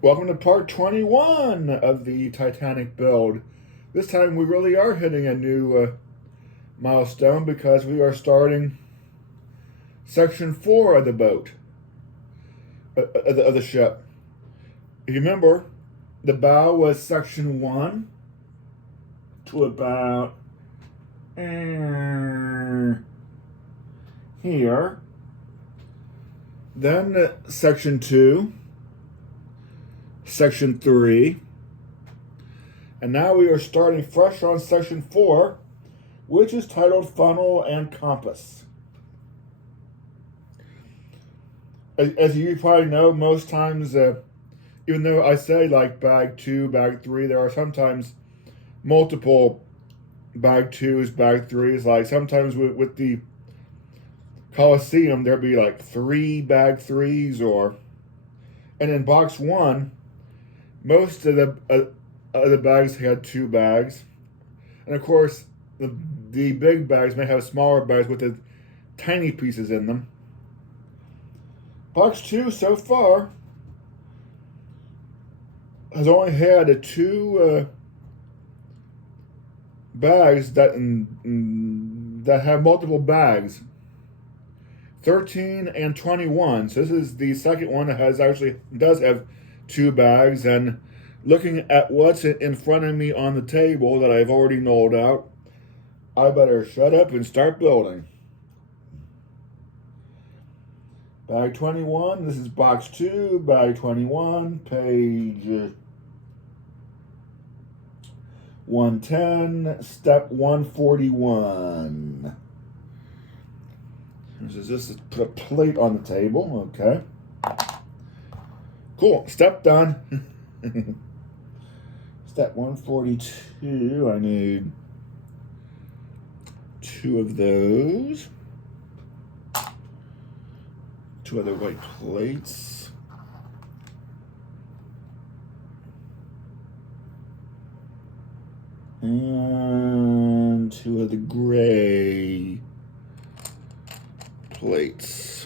Welcome to part 21 of the Titanic build. This time we really are hitting a new milestone because we are starting section 4 of the boat, of the ship. If you remember, the bow was section 1 to about here. Then section 2. Section 3, and now we are starting fresh on section 4, which is titled Funnel and Compass. As you probably know, most times, even though I say like bag 2, bag 3, there are sometimes multiple bag 2s, bag 3s. Like sometimes with the Coliseum, there'd be like 3 bag 3s, and in box 1, most of the bags had 2 bags, and of course, the big bags may have smaller bags with the tiny pieces in them. Box 2 so far has only had 2 bags that have multiple bags, 13 and 21. So this is the second one that does have 2 bags, and looking at what's in front of me on the table that I've already knolled out, I better shut up and start building. Bag 21, this is box 2, bag 21, page 110, step 141. Just put a plate on the table, okay. Cool, step done. Step 142, I need 2 of those. 2 other white plates. And 2 of the gray plates.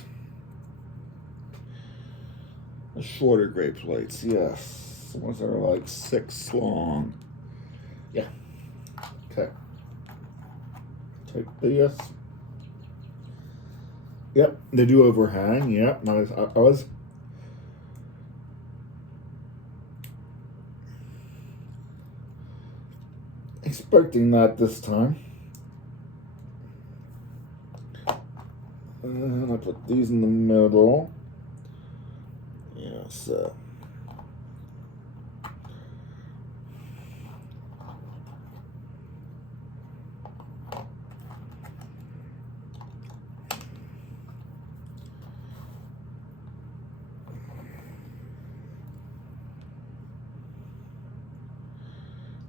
The shorter gray plates, yes. The ones that are like 6 long. Yeah. Okay. Take this. Yep, they do overhang. Yep, I was expecting that this time. And I put these in the middle. Yes.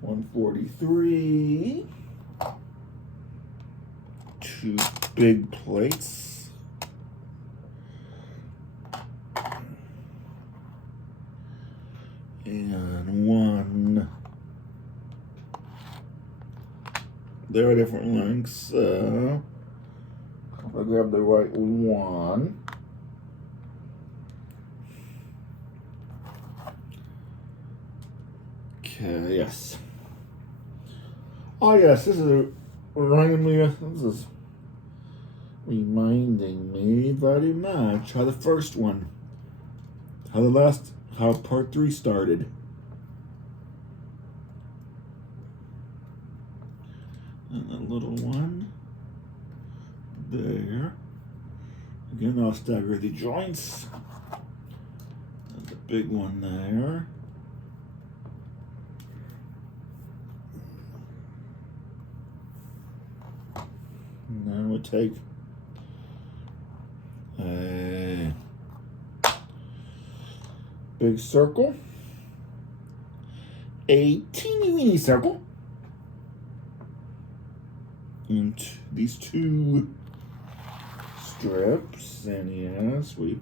143. 2 big plates. And 1. There are different lengths. If I grab the right one. Okay, yes. Oh yes, this is reminding me very much how the first one, how part 3 started. And the little one there. Again, I'll stagger the joints. And the big one there. And then we'll take a big circle, a teeny weeny circle, and these 2 strips. And yes, we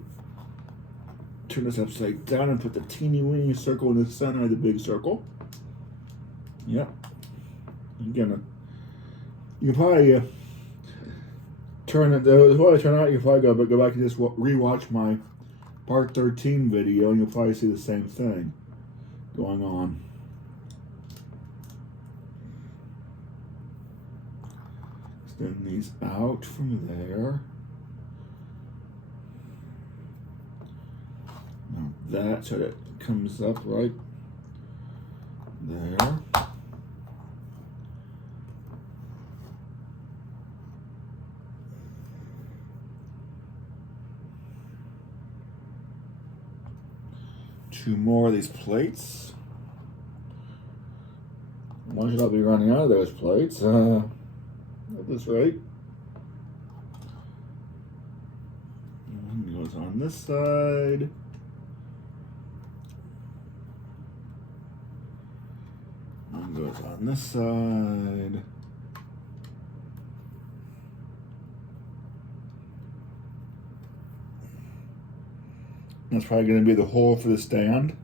turn this upside down and put the teeny weeny circle in the center of the big circle. Yep. Again, you can probably before I turn out, you can probably go back and just rewatch my part 13 video, and you'll probably see the same thing going on. Extend these out from there. Now that, so that it comes up right there. Two more of these plates. Why should I be running out of those plates? At this rate. One goes on this side. One goes on this side. That's probably going to be the hole for the stand.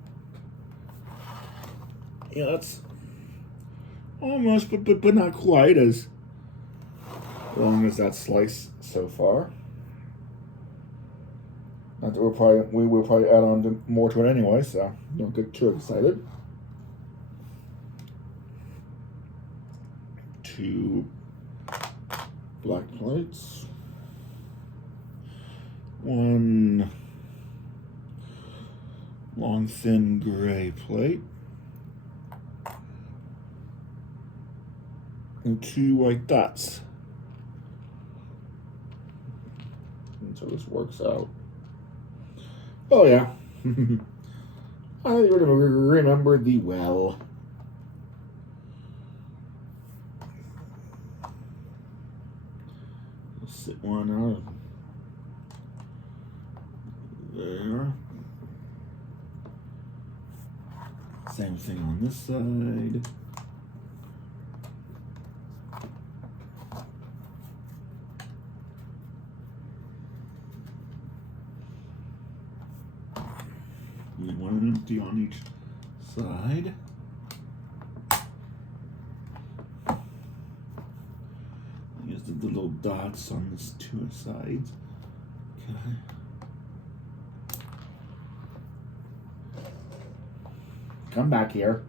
Yeah, that's almost, but not quite as long as that slice so far. Not that we will probably add on more to it anyway, so don't get too excited. Two black plates. One long, thin gray plate. And two white dots. And so this works out. Oh yeah. I remember the well. Sit one out there. Same thing on this side. We want it empty on each side. Here's the little dots on these two sides. Okay. Come back here.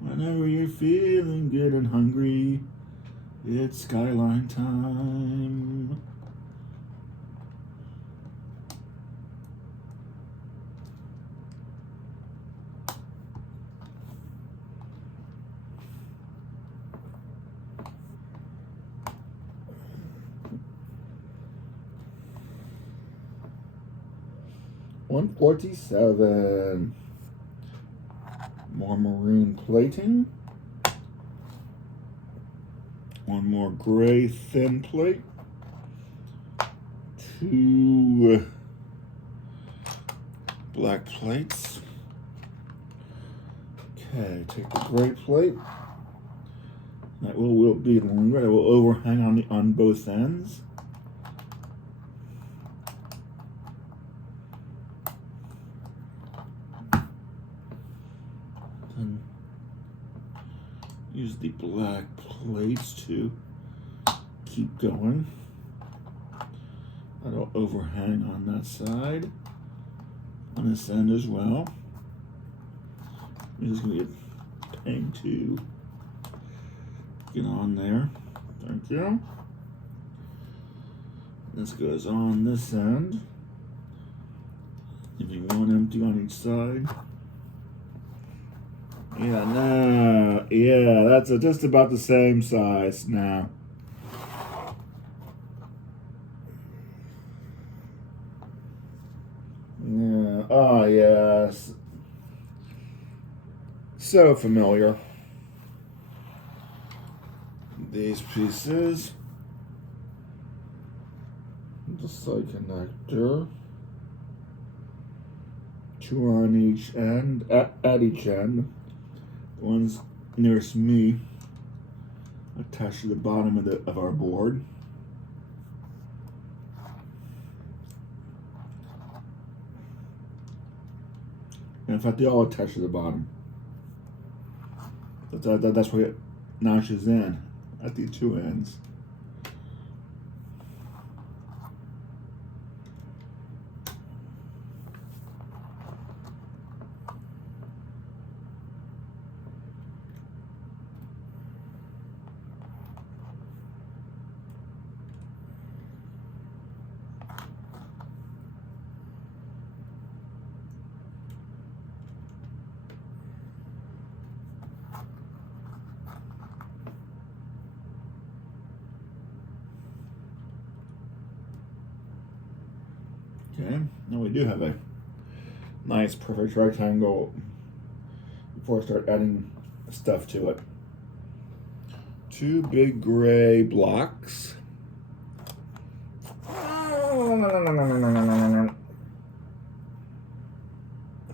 Whenever you're feeling good and hungry, it's skyline time. $147. More marine plating. One more gray thin plate. Two black plates. Okay, take the gray plate. That will be longer. That will overhang on both ends. And use the black plates to keep going. That'll overhang on that side, on this end as well. This is going to be a pain to get on there. Thank you. This goes on this end. Leaving one empty on each side. Yeah, no, yeah, that's just about the same size now. Yeah, oh yes. So familiar. These pieces. The side connector. Two on each end, at each end. The ones nearest me attached to the bottom of our board. And in fact, they all attach to the bottom. That's where it notches in at the two ends. Okay, now we do have a nice perfect rectangle before I start adding stuff to it. 2 big gray blocks.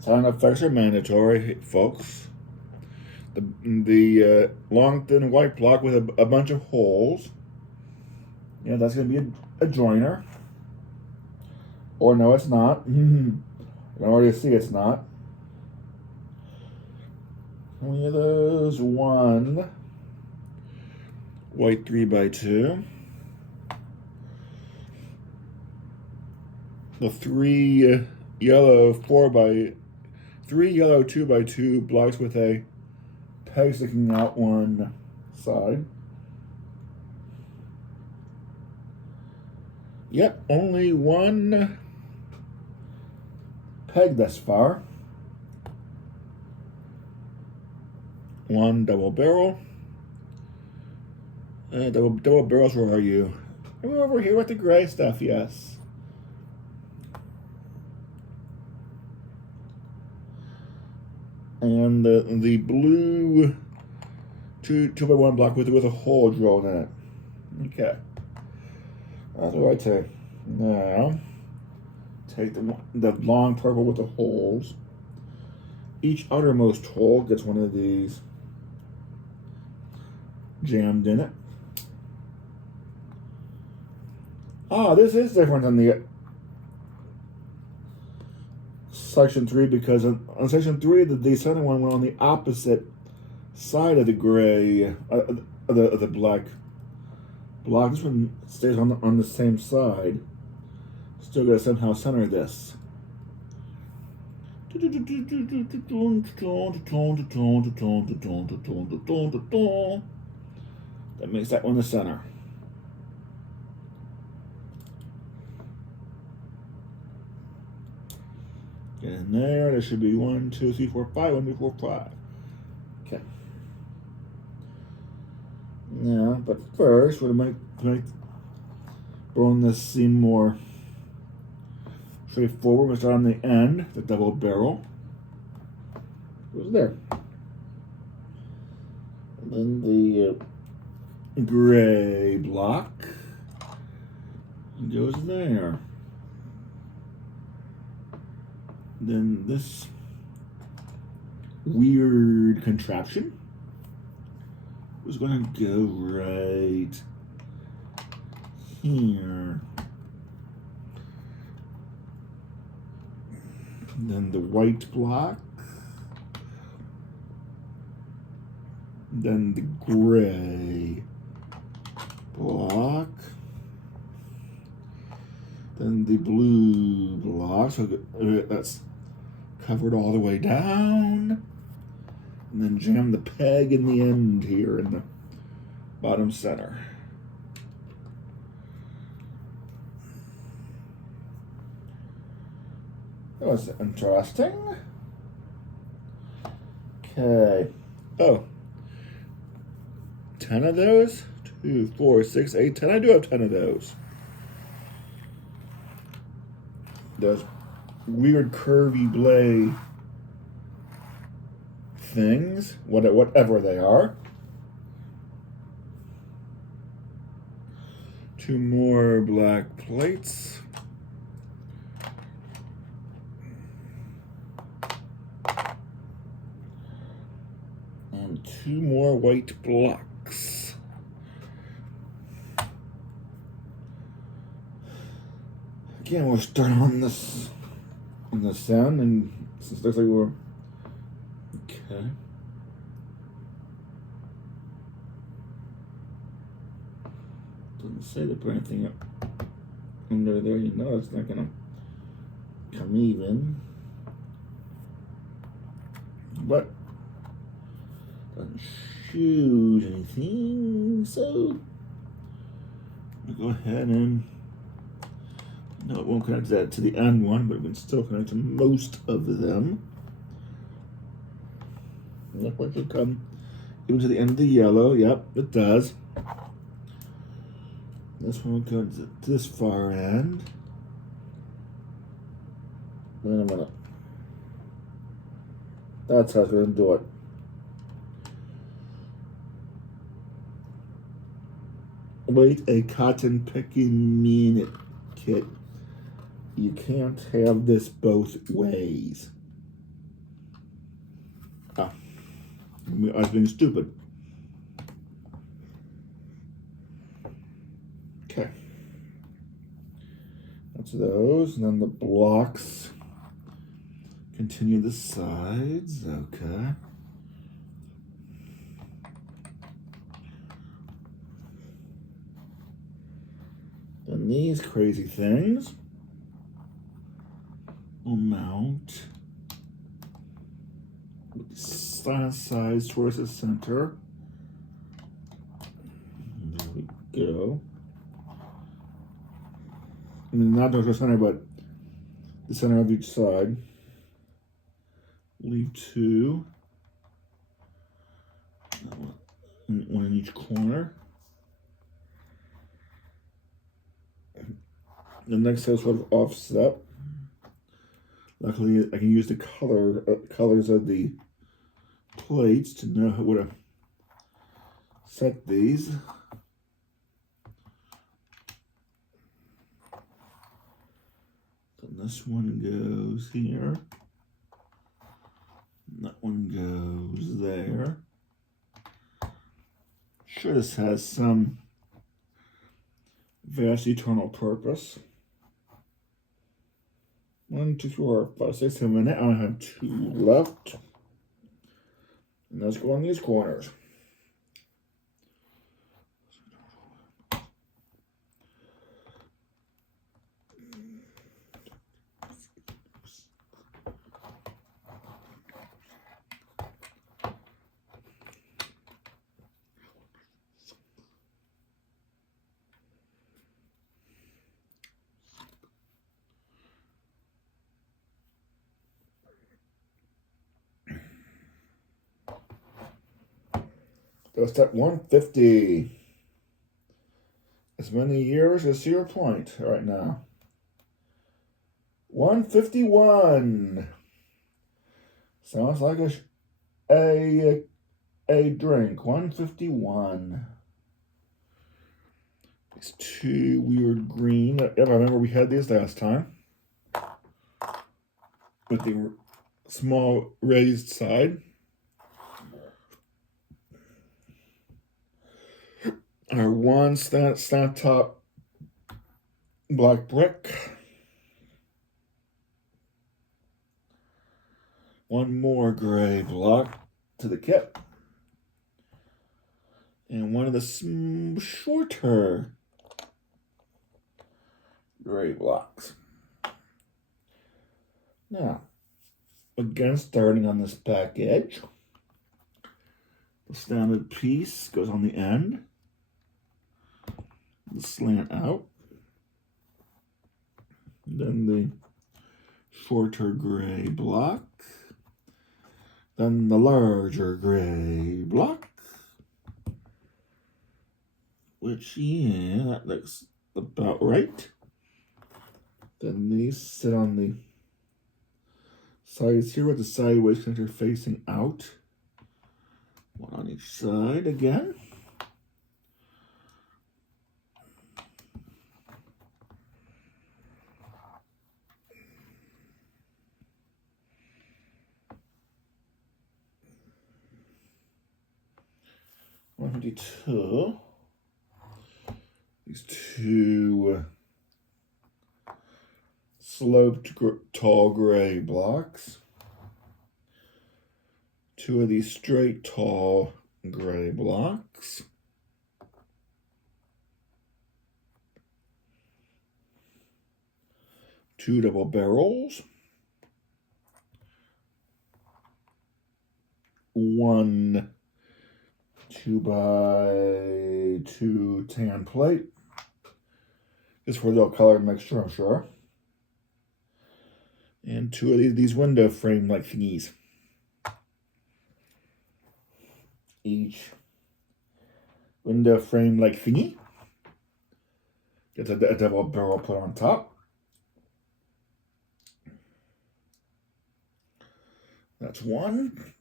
Sound effects are mandatory, folks. The long, thin white block with a bunch of holes. Yeah, that's going to be a joiner. Or no, it's not. I can already see it's not. How many of those? 1 white 3x2. The 3 yellow 3 yellow 2x2 blocks with a peg sticking out one side. Yep, only 1 peg thus far. 1 double barrel. Double barrels, where are you? I'm over here with the gray stuff, yes. And the blue 2x1 block with a hole drilled in it. Okay. That's what I take. Now, take the long purple with the holes. Each outermost hole gets one of these jammed in it. Ah, this is different than the section 3 because on section 3 the center one went on the opposite side of the gray of the black block. This one stays on the same side. Still gotta somehow center this. That makes that one the center. Get in there. There should be 1, 2, 3, 4, 5. 1, 2, 4, 5. Okay. Now, but first, we're going to make bone this seem more straightforward. We're going to start on the end, the double barrel. Goes there. And then the gray block goes there. Then this weird contraption was going to go right here. Then the white block. Then the gray block. Then the blue block. So that's covered all the way down. And then jam the peg in the end here in the bottom center. That was interesting. Okay. Oh. 10 of those? 2, 4, 6, 8, 10. I do have 10 of those. Those weird curvy blade things, whatever they are. 2 more black plates. And 2 more white blocks. Again, we'll start on this in the sound, and since it looks like we're okay. Doesn't say to put anything up under there, you know it's not gonna come even. But doesn't choose anything, so I'll go ahead and no, it won't connect that to the end one, but it can still connect to most of them. And that one should come even to the end of the yellow. Yep, it does. This one will go to this far end. Wait a minute. That's how I was going to do it. Wait a cotton picking minute, kid. You can't have this both ways. Ah, I was being stupid. Okay. That's those, and then the blocks. Continue the sides, okay. Then these crazy things will mount with slant sides towards the center. There we go. I mean, not towards the center, but the center of each side. Leave two. One in each corner. The next set is sort of offset. Luckily, I can use the colors of the plates to know how to set these. Then this one goes here. And that one goes there. Sure, this has some vast eternal purpose. 1, 2, 3, 4, 5, 6, 7 minutes. I have 2 left. And let's go on these corners. So step 150. As many years as Cedar Point right now. 151. Sounds like a drink. 151. These 2 weird green. Yeah, I remember we had these last time. With the small raised side. Our one slant top black brick. One more gray block to the kit. And one of the shorter gray blocks. Now, again, starting on this back edge, the standard piece goes on the end. The slant out. Then the shorter gray block. Then the larger gray block. Which, yeah, that looks about right. Then these sit on the sides here with the sideways connector facing out. One on each side again. These 2 sloped tall gray blocks. 2 of these straight tall gray blocks. 2 double barrels. 1 2x2 tan plate. Just for a little color mixture, I'm sure. And 2 of these window frame like thingies. Each window frame like thingy gets a double barrel put on top. That's one.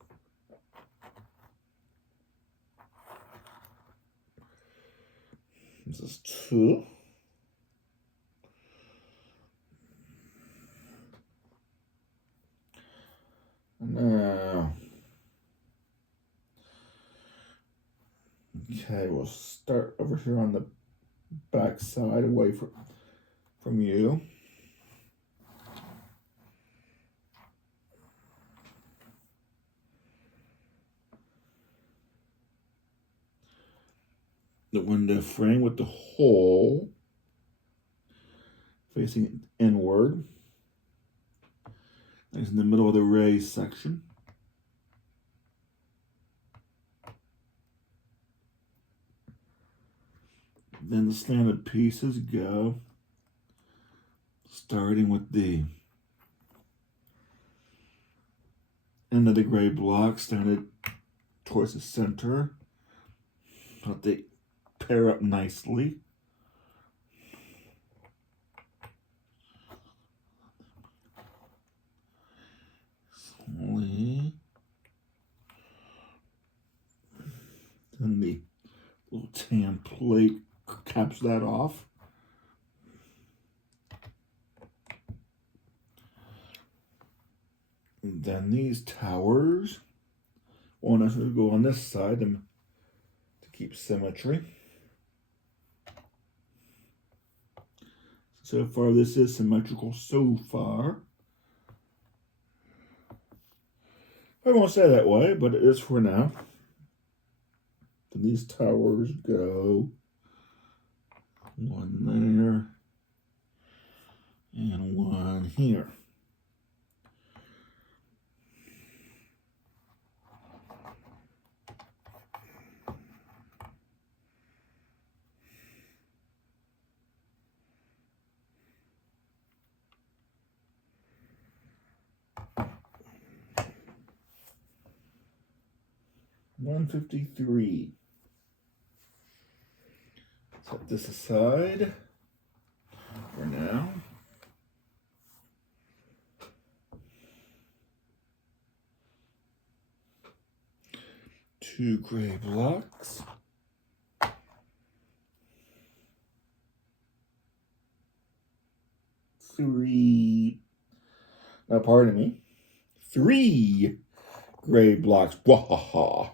This is two. Now, okay, we'll start over here on the back side, away from you. The window frame with the hole facing inward. That's in the middle of the raised section. Then the slanted pieces go, starting with the end of the gray block, slanted towards the center. But they pair up nicely. Slowly. Then the little tan plate caps that off. And then these towers won't actually go on this side to keep symmetry. So far, this is symmetrical so far. I won't say that way, but it is for now. Then these towers go one there and one here. $153. Set this aside for now. Two gray blocks. Three. Now, pardon me. 3 gray blocks. Wahaha.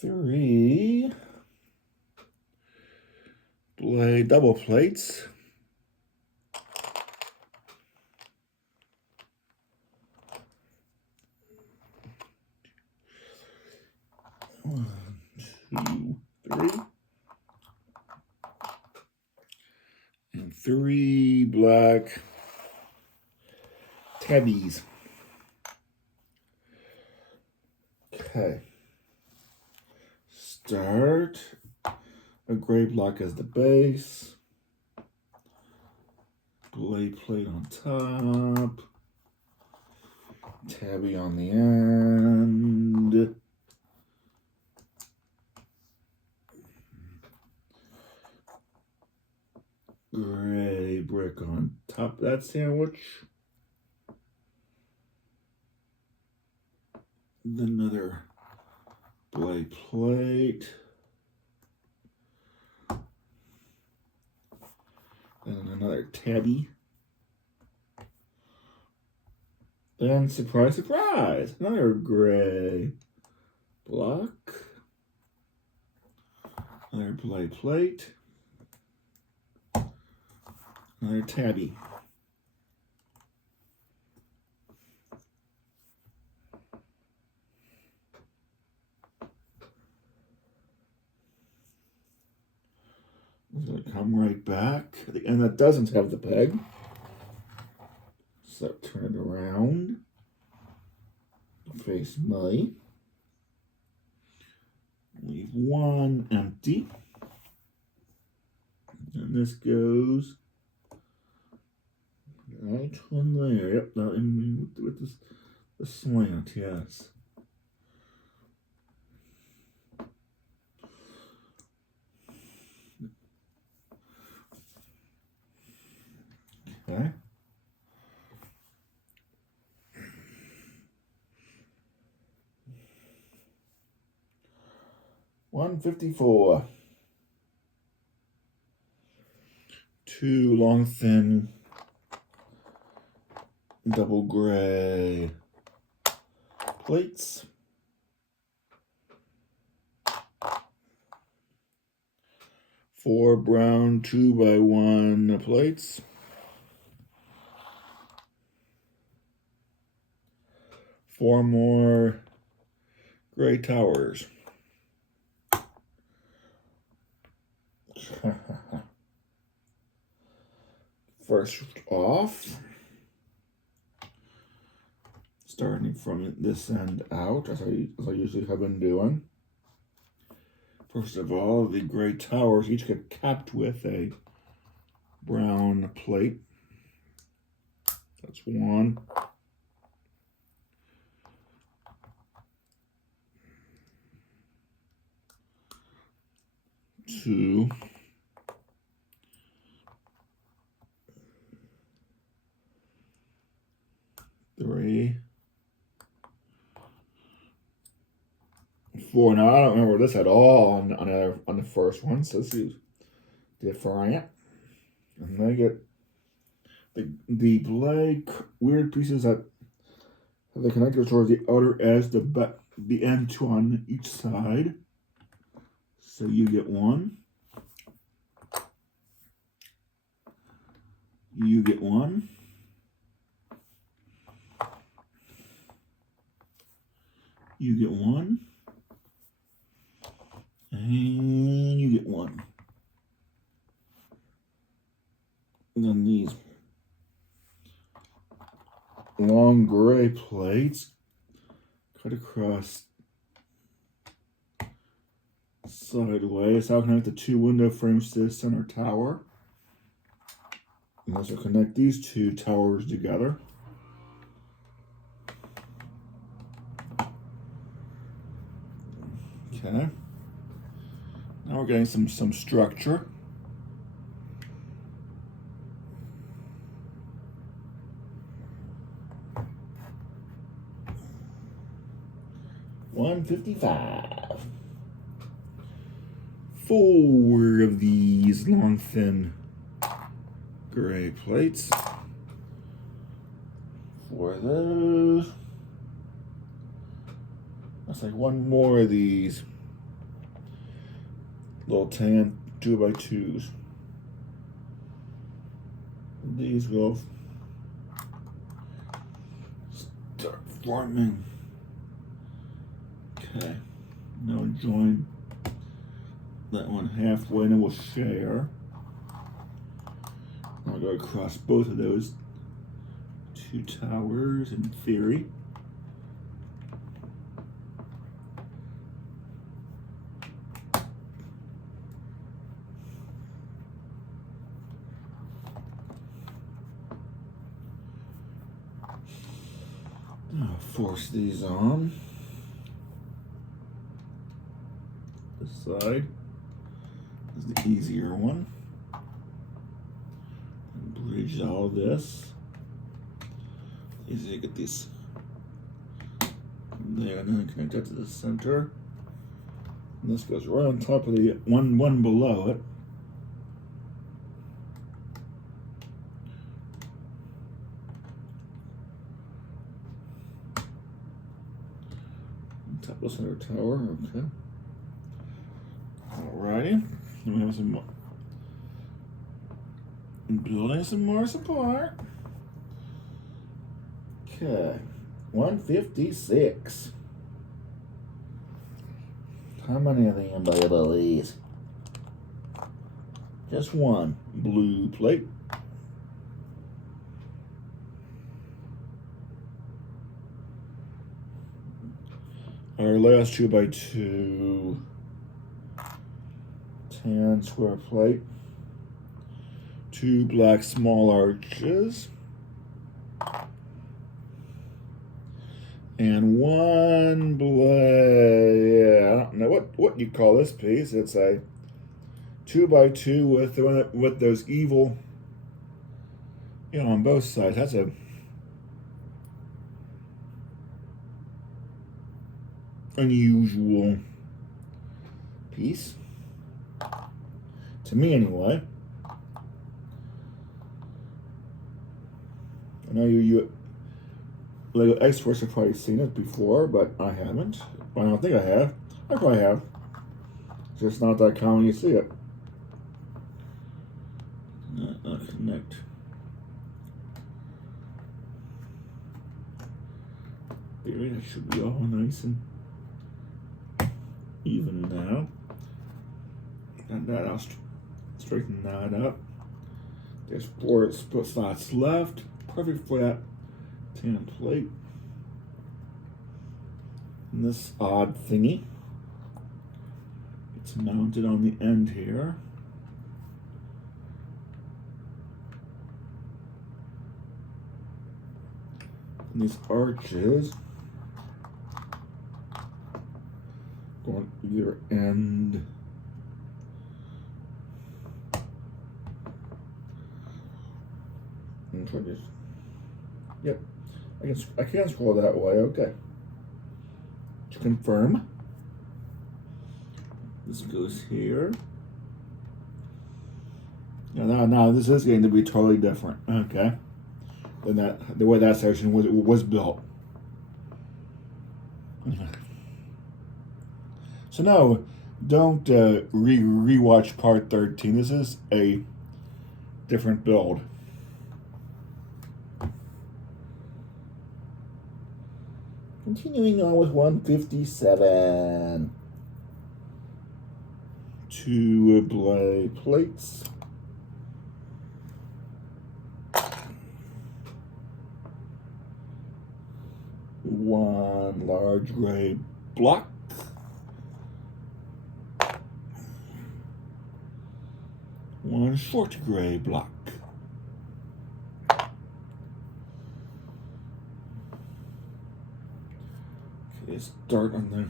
3 blade double plates. One, two, three. And 3 black tabbies. Okay. Start a gray block as the base. Blade plate on top. Tabby on the end. Gray brick on top of that sandwich. Then another blade plate. And another tabby. Then, surprise, surprise, another gray block. Another blade plate. Another tabby. It's going to come right back. The end that doesn't have the peg. So turn it around. Face Millie. Leave one empty. And this goes right on there. Yep, with this, the slant, yes. Okay. 154. 2 long thin double gray plates. 4 brown 2x1 plates. 4 more gray towers. First off, starting from this end out, as I usually have been doing. First of all, the gray towers each get capped with a brown plate. That's 1. 2. 3. 4. Now I don't remember this at all on the first one, so this is different. And they get the blade weird pieces that have the connectors towards the outer edge, the end two on each side. So you get 1. You get 1. You get 1. And you get 1. And then these long gray plates cut across sideways. I'll connect the 2 window frames to the center tower. And this will connect these 2 towers together. Okay. Now we're getting some structure. $155. 4 of these long thin gray plates. 4 of those. That's like 1 more of these little tan 2x2s. These will start forming. Okay, now join that one halfway and we'll share. I'll go across both of those 2 towers in theory. I'll force these on. This side is the easier one. And bridge all this. Easy to get these there, and then connect that to the center. And this goes right on top of the one below it. Top of the center tower, okay. Alrighty, then we have some more. Building some more support. Okay, 156. How many of them do I believe? Just 1 blue plate. Our last 2x2 tan square plate. 2 black small arches. And 1 blade. Yeah, I don't know what you call this piece. It's a 2x2 with those evil, on both sides. That's a unusual piece. To me, anyway. I know you Lego X-Force have probably seen it before, but I haven't. Well, I don't think I have. I probably have. It's just not that common you see it. Not connect. There, that should be all nice and even now. And that I'll straighten that up. There's 4 split slots left. Perfect for that tan plate. And this odd thingy. It's mounted on the end here. And these arches go on either end. And try to, yep, I can scroll that way. Okay. To confirm, this goes here. Now this is going to be totally different. Okay. Than the way that section was built. So no, don't rewatch part 13. This is a different build. Continuing on with 157. 2 blade plates. 1 large gray block. 1 short gray block. Okay, start on the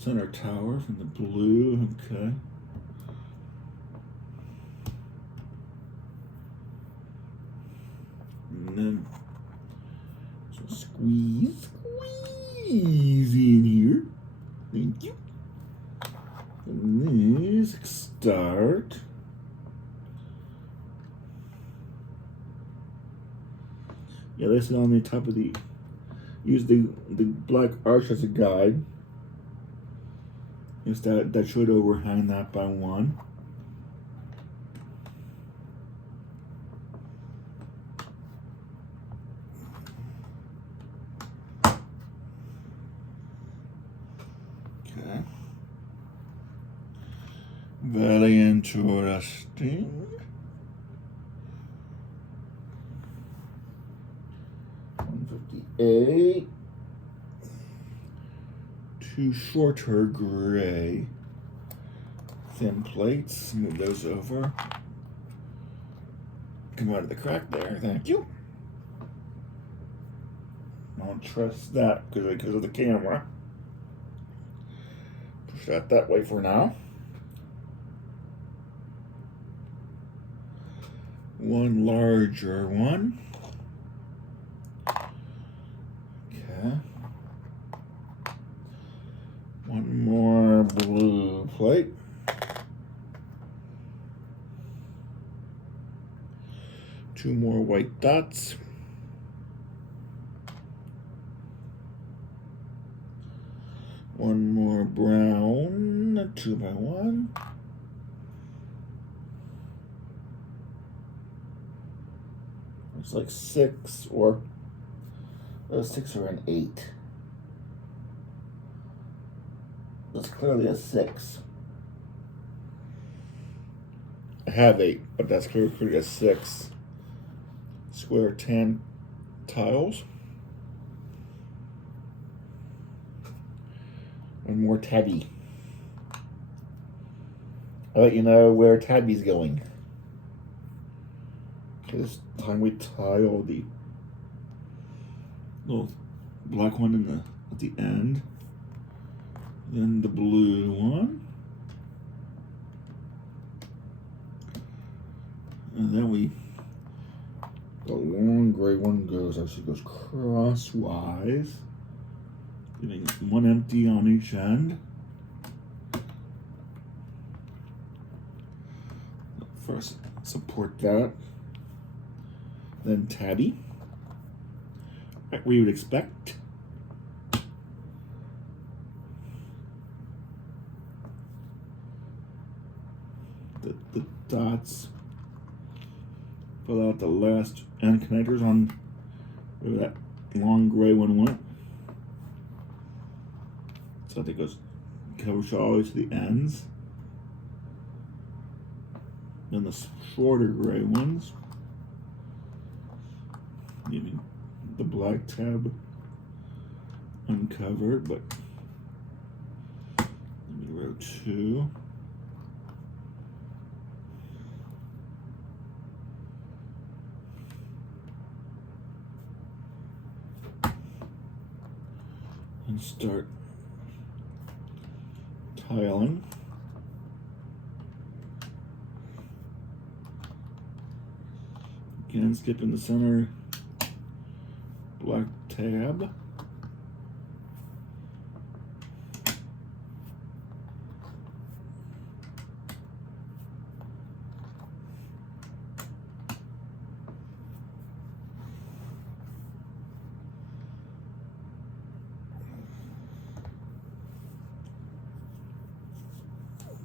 center tower from the blue. Okay. And then squeeze in here. Thank you. And this start. Yeah, this is on the top of the. Use the black arch as a guide. Yes, that should overhang that by 1. Okay. Very interesting. 158. 2 shorter gray thin plates. Move those over. Come out of the crack there. Thank you. I don't trust that because of the camera. Push that way for now. 1 larger one. Okay. 1 more blue plate. 2 more white dots. 1 more brown, 2 by 1. It's like 6 or 6 or an 8. That's clearly a 6. I have 8, but that's clearly a 6. Square 10 tiles. 1 more tabby. I'll let you know where tabby's going. Okay, this time we tile the little black one at the end. Then the blue one. And then the long gray one actually goes crosswise, leaving 1 empty on each end. support that. Then tabby. Right where you would expect. The dots. Pull out the last end connectors on where that long gray one went. So that goes covers all the way to the ends. Then the shorter gray ones. Leaving the black tab uncovered, but row 2. And start tiling. Again, skipping the center black tab.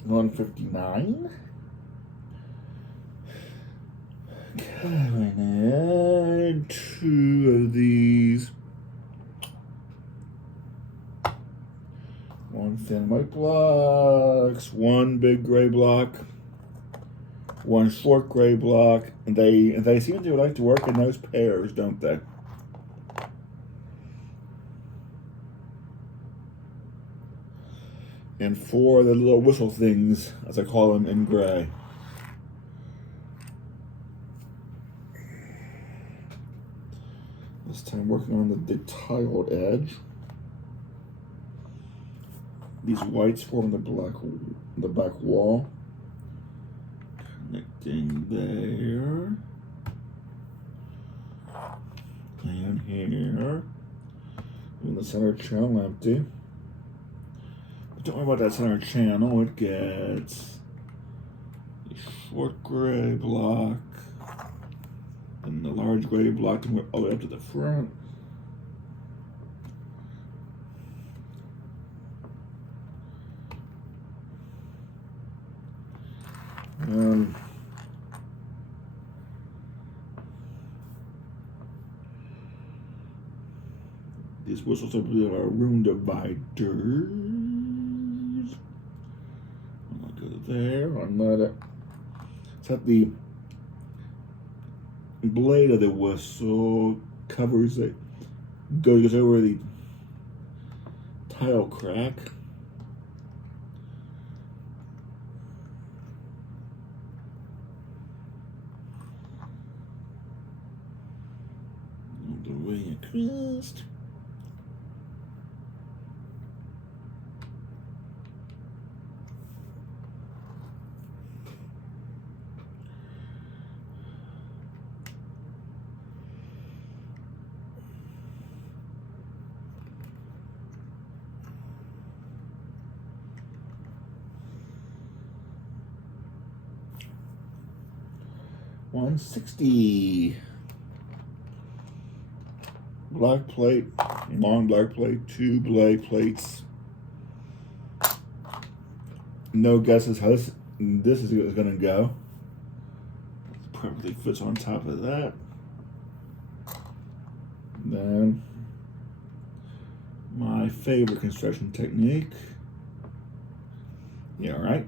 $159. Coming in 2 of these. 1 thin white blocks, 1 big gray block, 1 short gray block, and they seem to like to work in those pairs, don't they? And 4 of the little whistle things, as I call them, in gray. This time working on the tiled edge. These whites form the back wall. Connecting there. And here. And the center channel empty. But don't worry about that center channel. It gets a short gray block. And the large gray block all the way up to the front. These whistles are room dividers. I'll go there. I'll let it set the blade of the whistle covers it, goes over the tile crack. All the way across. $160. Black plate, long black plate, 2 black plates. No guesses how this is going to go. Perfectly fits on top of that. Then my favorite construction technique. Yeah, right.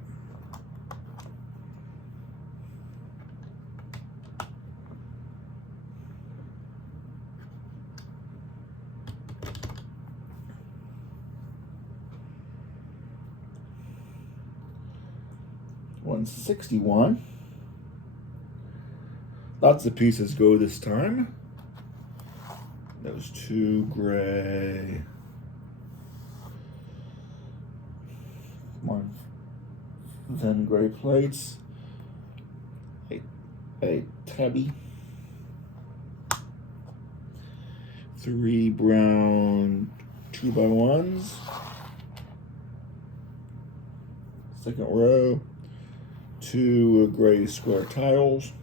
$161. Lots of pieces go this time. Those 2 gray. 1 thin gray plates. A tabby. 3 brown 2x1s. Second row. 2 gray square tiles.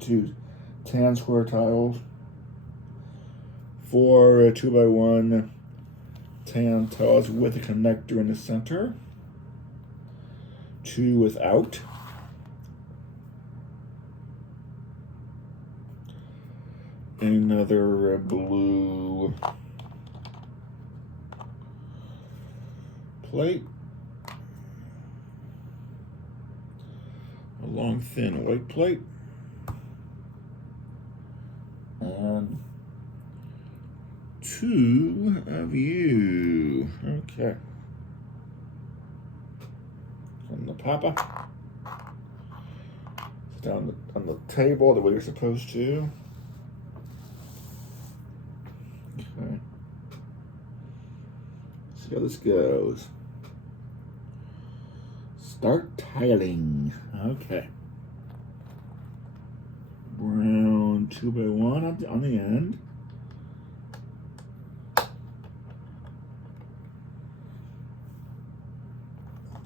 2 tan square tiles. 4 2x1 tan tiles with a connector in the center. 2 without. Another blue plate. A long thin white plate. And 2 of you. Okay. From the papa. Sit down on the table the way you're supposed to. Okay. See how this goes. Start tiling. Okay. Brown 2x1 on the end.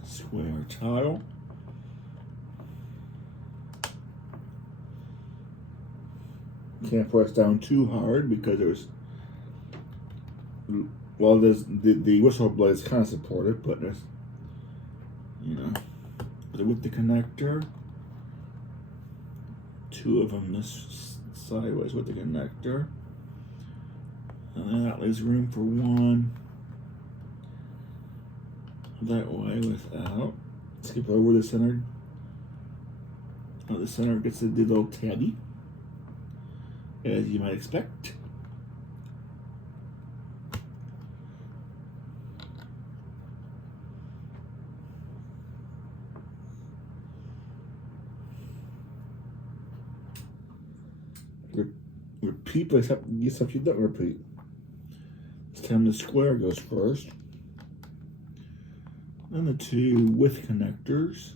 Square tile. Can't press down too hard because there's, well, there's the whistle blade is kind of supported, but there's, with the connector, 2 of them this sideways with the connector, and then that leaves room for 1 that way without. Skip over the center. The center gets the little tabby, as you might expect. Repeat, but except you don't repeat. This time the square goes first. Then the 2 with connectors.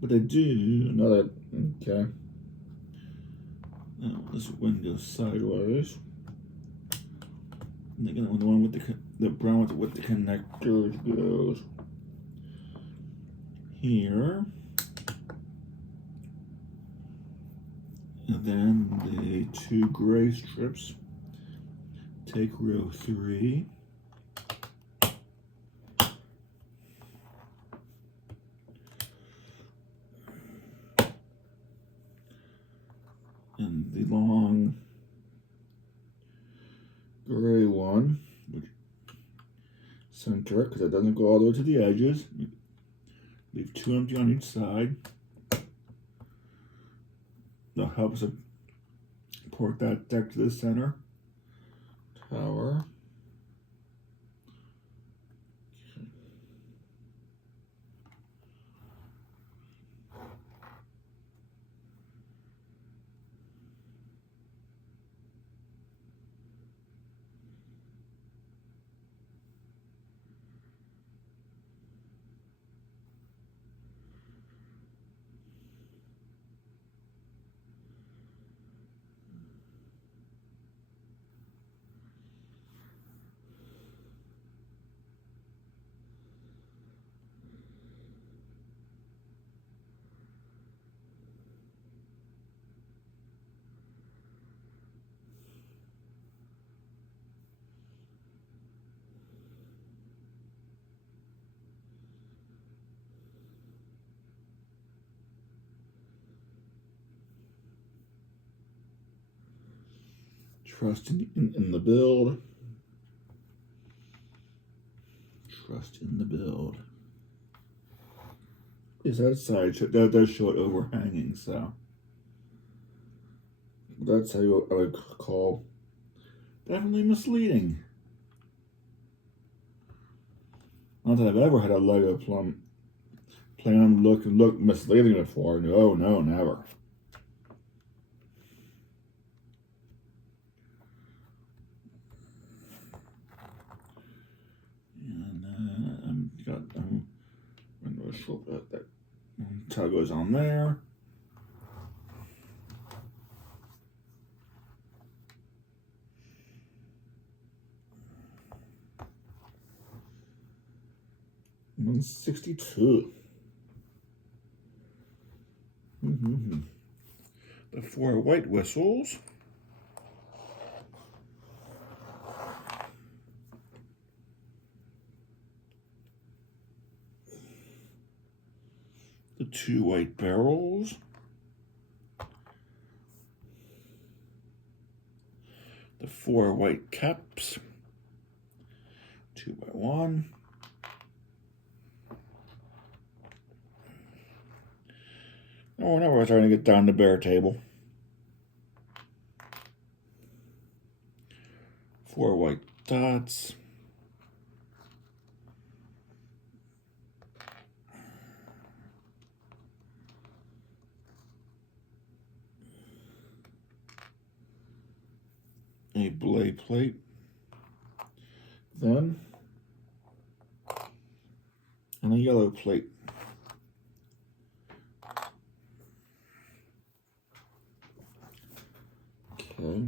But they do another, okay. Now this one goes sideways. And again, the one with the brown with the connectors goes here. And then the 2 gray strips take row 3. And the long gray one, which center it because it doesn't go all the way to the edges. Leave 2 empty on each side. That helps support that deck to the center tower. Trust in the build. Trust in the build. Is that side that does show it overhanging, so that's how I would call definitely misleading. Not that I've ever had a Lego plan look misleading before. No, never. I'm going to show that tug goes on there. 1962. The 4 white whistles. The 2 white barrels. The 4 white caps. 2 by 1. Oh, now we're starting to get down the bare table. 4 white dots. A belay plate. Then, and a yellow plate. Okay.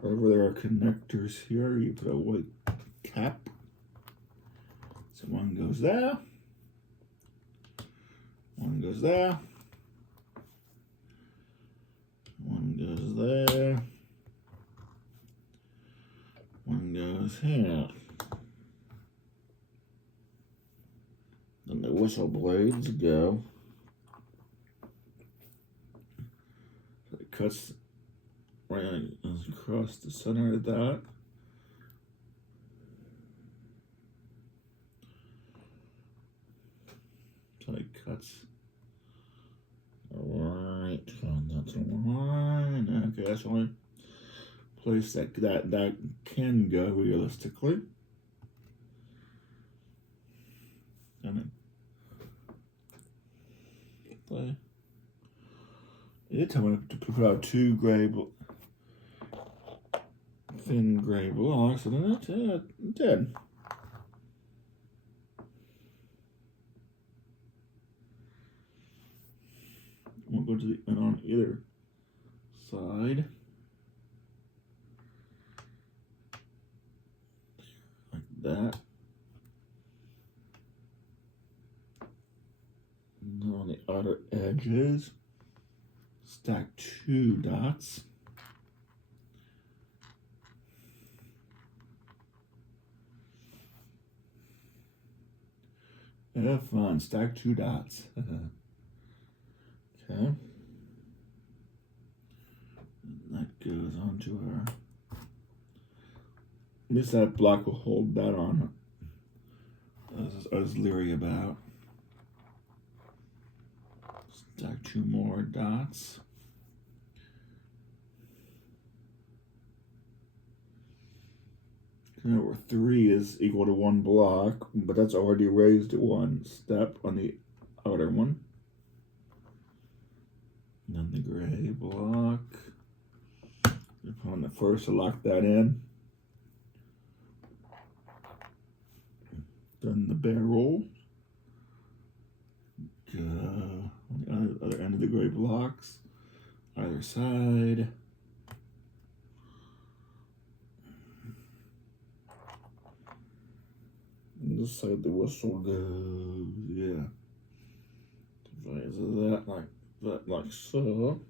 Wherever there are connectors here, you put a white cap. So one goes there. One goes there. One goes there. One goes here. Then the whistle blades go. So it cuts right across the center of that. So it cuts right on that line. Okay, that's the only place that can go realistically. And it did tell me to put out 2 gray, thin gray blocks, and it did. We'll go to the end on either side. Like that. And on the outer edges, stack 2 dots. Have fun, stack 2 dots. Okay. And that goes onto our. At least that block will hold that on. I was leery about. Stack 2 more dots. Number 3 is equal to 1 block, but that's already raised 1 step on the outer one. And then the gray block. On the first to lock that in. Then the barrel. Go on the other end of the gray blocks. Either side. And this side the whistle goes, yeah. Divides that like so.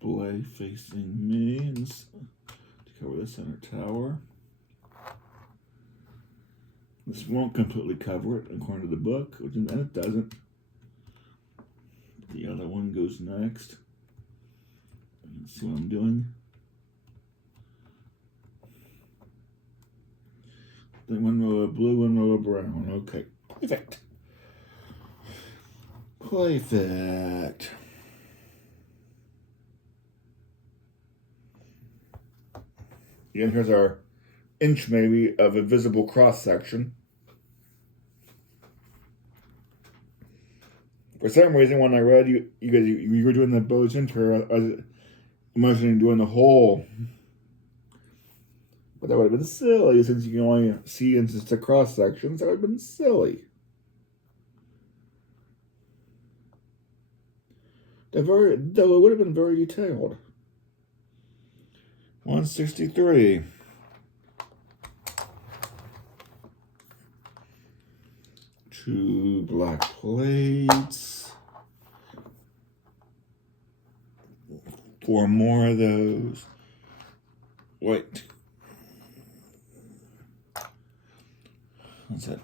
Belay facing me to cover the center tower. This won't completely cover it according to the book, and it doesn't. The other one goes next. You can see what I'm doing. Then 1 row of blue, 1 row of brown. Okay, perfect. Perfect. Again, here's our inch maybe of a visible cross section. For some reason, when I read you were doing the Bose Inter, I was imagining doing the whole. But that would have been silly since you can only see into just the cross sections. That would have been silly. Though it would have been very detailed. 163. Two black plates. 4 more of those. Wait. What's that?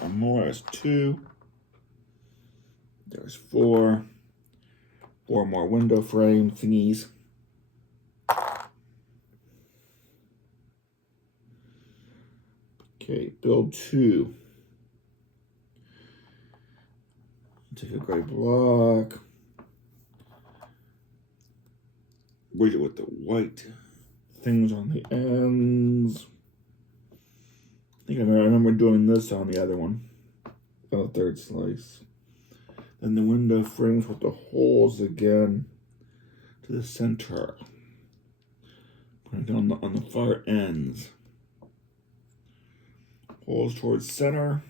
4 more. There's 2. There's 4. 4 more window frame thingies. Okay, build 2. Take a gray block. Weight it with the white things on the ends. I think I remember doing this on the other one. On the third slice. Then the window frames with the holes again to the center. Put it on the far ends. Holes towards center.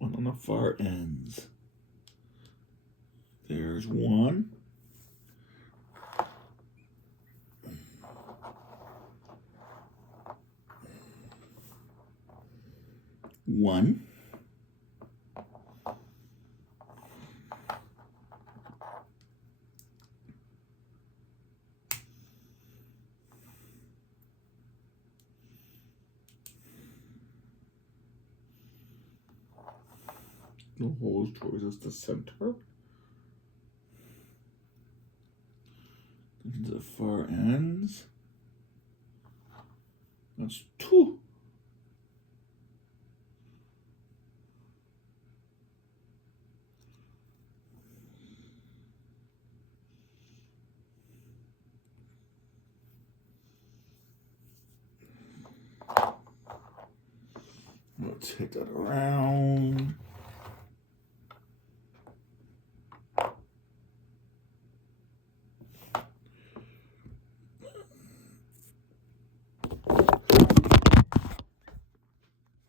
On the far ends. There's 1. One. The holes towards the center. Into the far ends. That's 2. We'll take that around.